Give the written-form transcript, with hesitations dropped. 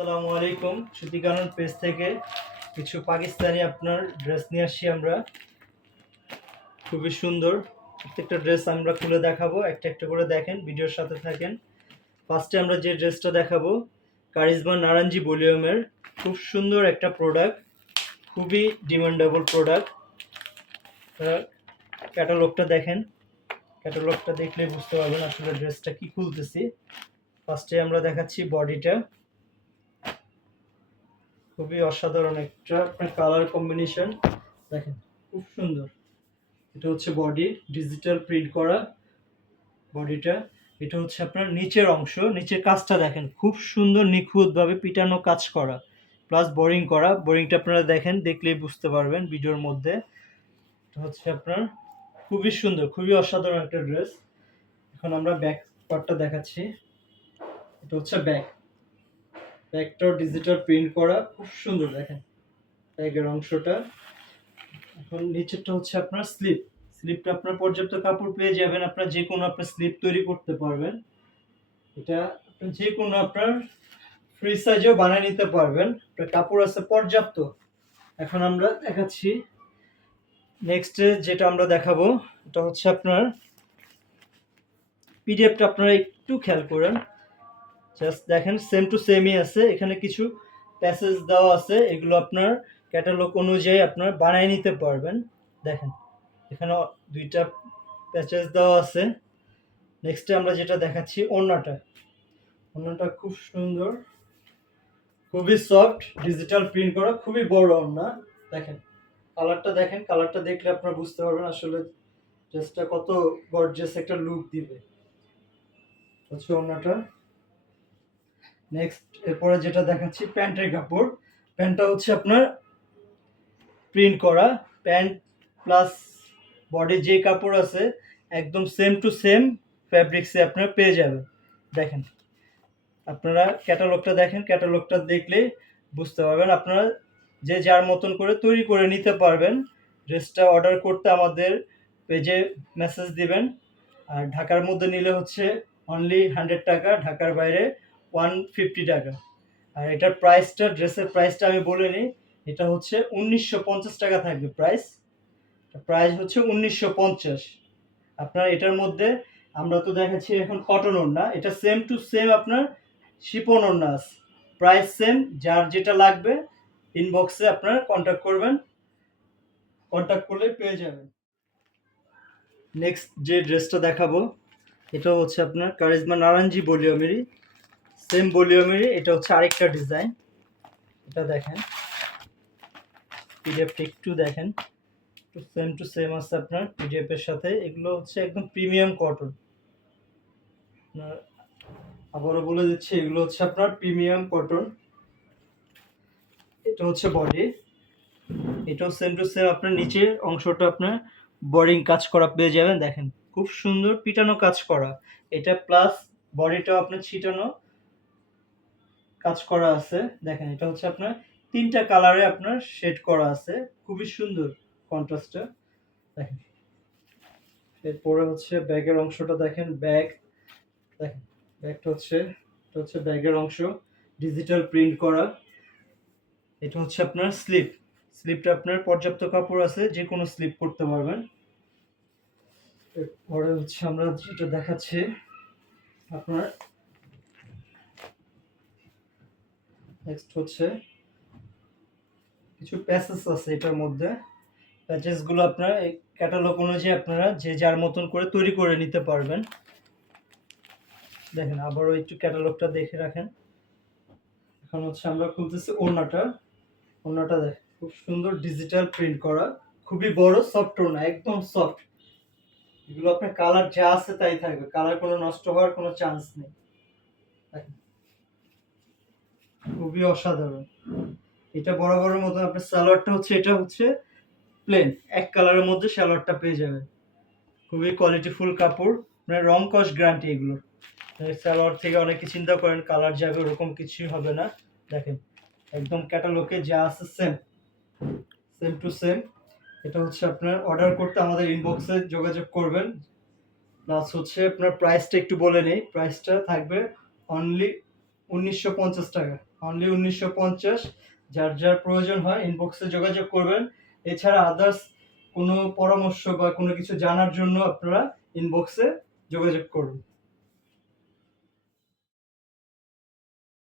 আসসালামু আলাইকুম। শ্রুতিকানন পেজ থেকে কিছু পাকিস্তানি আপনার ড্রেস নিয়ে আসছি আমরা। খুবই সুন্দর। প্রত্যেকটা ড্রেস আমরা খুলে দেখাবো, একটা একটা করে দেখেন, ভিডিওর সাথে থাকেন। ফার্স্টে আমরা যে ড্রেসটা দেখাবো, কারিজমা নারাঞ্জি ভলিউমের খুব সুন্দর একটা প্রোডাক্ট, খুবই ডিমান্ডেবল প্রোডাক্ট। ক্যাটালগটা দেখেন, ক্যাটালগটা দেখলে বুঝতে পারবেন আসলে ড্রেসটা কি খুলতেছি। ফার্স্টে আমরা দেখাচ্ছি বডিটা, খুবই অসাধারণ একটা কালার কম্বিনেশন দেখেন, খুব সুন্দর। এটা হচ্ছে বডি, ডিজিটাল প্রিন্ট করা বডিটা। এটা হচ্ছে আপনার নিচের অংশ, নিচের কাজটা দেখেন, খুব সুন্দর নিখুঁতভাবে পিটানো কাজ করা, প্লাস বোরিং করা। বোরিংটা আপনারা দেখেন, দেখলেই বুঝতে পারবেন ভিডিওর মধ্যে। এটা হচ্ছে আপনার খুবই সুন্দর, খুবই অসাধারণ একটা ড্রেস। এখন আমরা ব্যাক পার্টটা দেখাচ্ছি। এটা হচ্ছে ব্যাকটাও ডিজিটাল প্রিন্ট করা, খুব সুন্দর দেখেন ব্যাগের অংশটা। এখন নিচেরটা হচ্ছে আপনার স্লিপটা আপনার পর্যাপ্ত কাপড় পেয়ে যাবেন, আপনার যে কোনো আপনার স্লিপ তৈরি করতে পারবেন। এটা যে কোনো আপনার ফ্রি সাইজেও বানিয়ে নিতে পারবেন, কাপড় আছে পর্যাপ্ত। এখন আমরা দেখাচ্ছি নেক্সট যেটা আমরা দেখাবো, এটা হচ্ছে আপনার পিডিএফটা। আপনারা একটু খেয়াল করেন, জাস্ট দেখেন সেম টু সেমই আছে, এখানে কিছু প্যাসেজ দেওয়া আছে, এগুলো আপনার ক্যাটালগ অনুযায়ী আপনার বানিয়ে নিতে পারবেন। দেখেন এখানে দুইটা প্যাচেস দেওয়া আছে। নেক্সটে আমরা যেটা দেখাচ্ছি ওড়নাটা খুব সুন্দর, খুবই সফট, ডিজিটাল প্রিন্ট করা, খুবই বড় ওড়না। দেখেন কালারটা দেখলে আপনারা বুঝতে পারবেন আসলে ড্রেসটা কত গর্জিয়াস একটা লুক দিবে। হচ্ছে ওড়নাটা। নেক্সট এরপরে যেটা দেখাচ্ছি প্যান্টের কাপড়। প্যান্টটা হচ্ছে আপনার প্রিন্ট করা প্যান্ট, প্লাস বডি যে কাপড় আছে একদম সেম টু সেম ফ্যাব্রিক্সে আপনারা পেয়ে যাবেন। দেখেন আপনারা ক্যাটালগটা দেখেন, ক্যাটালগটা দেখলে বুঝতে পারবেন, আপনারা যে যার মতন করে তৈরি করে নিতে পারবেন। ড্রেসটা অর্ডার করতে আমাদের পেজে মেসেজ দিবেন। আর ঢাকার মধ্যে নিলে হচ্ছে অনলি 100 টাকা, ঢাকার বাইরে 150 টাকা। আর এটার প্রাইসটা, ড্রেসের প্রাইসটা আমি বলে নিই, এটা হচ্ছে 1950 টাকা থাকবে প্রাইস হচ্ছে 1950। আপনার এটার মধ্যে আমরা তো দেখাচ্ছি এখন কটন ওড়না, এটা সেম টু সেম আপনার শিপন ওড়না আছে, প্রাইস সেম। যার যেটা লাগবে ইনবক্সে আপনারা কন্ট্যাক্ট করবেন, কন্ট্যাক্ট করলে পেয়ে যাবেন। নেক্সট যে ড্রেসটা দেখাবো, এটা হচ্ছে আপনার কারিজমা নারাঞ্জি ভলিউমেরই, সেম ভলিউমেরই, এটা হচ্ছে আরেকটা ডিজাইন। এটা দেখেন, পিডিএফটা একটু দেখেন, সেম টু সেম আছে আপনার পিডিএফ এর সাথে। এগুলো হচ্ছে একদম প্রিমিয়াম কটন। আবারও বলে দিচ্ছি, এগুলো হচ্ছে আপনার প্রিমিয়াম কটন। এটা হচ্ছে বডি, এটাও সেম টু সেম আপনার নিচের অংশটা আপনার বোরিং কাজ করা পেয়ে যাবেন। দেখেন খুব সুন্দর পিটানো কাজ করা এটা, প্লাস বডিটাও আপনার ছিটানো কাজ করা আছে। দেখেন এটা হচ্ছে আপনার তিনটা কালারে আপনার শেড করা আছে, খুবই সুন্দর কন্ট্রাস্টটা। দেখেন এরপরে হচ্ছে ব্যাগের অংশটা দেখেন, দেখেন ব্যাগটা হচ্ছে, এটা হচ্ছে ব্যাগের অংশ, ডিজিটাল প্রিন্ট করা। এটা হচ্ছে আপনার স্লিপটা আপনার পর্যাপ্ত কাপড় আছে, যে কোনো স্লিপ করতে পারবেন। এরপরে হচ্ছে আমরা যেটা দেখাচ্ছি আপনার, নেক্সট হচ্ছে কিছু প্যাচেস আছে এটার মধ্যে। প্যাচেসগুলো আপনার এই ক্যাটালগ অনুযায়ী আপনারা যে যার মতন করে তৈরি করে নিতে পারবেন। দেখেন আবারও একটু ক্যাটালগটা দেখে রাখেন। এখন হচ্ছে আমরা খুলতেছি ওড়নাটা দেখেন, খুব সুন্দর ডিজিটাল প্রিন্ট করা, খুবই বড়, সফট ওড়না, একদম সফট। এগুলো আপনার কালার যা আছে তাই থাকবে, কালার কোনো নষ্ট হওয়ার কোনো চান্স নেই। দেখেন খুবই অসাধারণ। এটা বরাবরের মতো আপনার সালোয়ারটা হচ্ছে, এটা হচ্ছে প্লেন এক কালারের মধ্যে সালোয়ারটা পেয়ে যাবেন। খুবই কোয়ালিটিফুল কাপড়, মানে রং কস গ্যারান্টি এগুলো। সালোয়ার থেকে অনেকে চিন্তা করেন কালার যাবে, ওরকম কিছুই হবে না। দেখেন একদম ক্যাটালগে যা আছে সেম টু সেম। এটা হচ্ছে আপনার অর্ডার করতে আমাদের ইনবক্সে যোগাযোগ করবেন। প্লাস হচ্ছে আপনার প্রাইসটা একটু বলে নেই, প্রাইসটা থাকবে অনলি 1950 টাকা। অনলি 1950। যার যার প্রয়োজন হয় ইনবক্সে যোগাযোগ করবেন। এছাড়া আদার্স কোনো পরামর্শ বা কোনো কিছু জানার জন্য আপনারা ইনবক্সে যোগাযোগ করুন।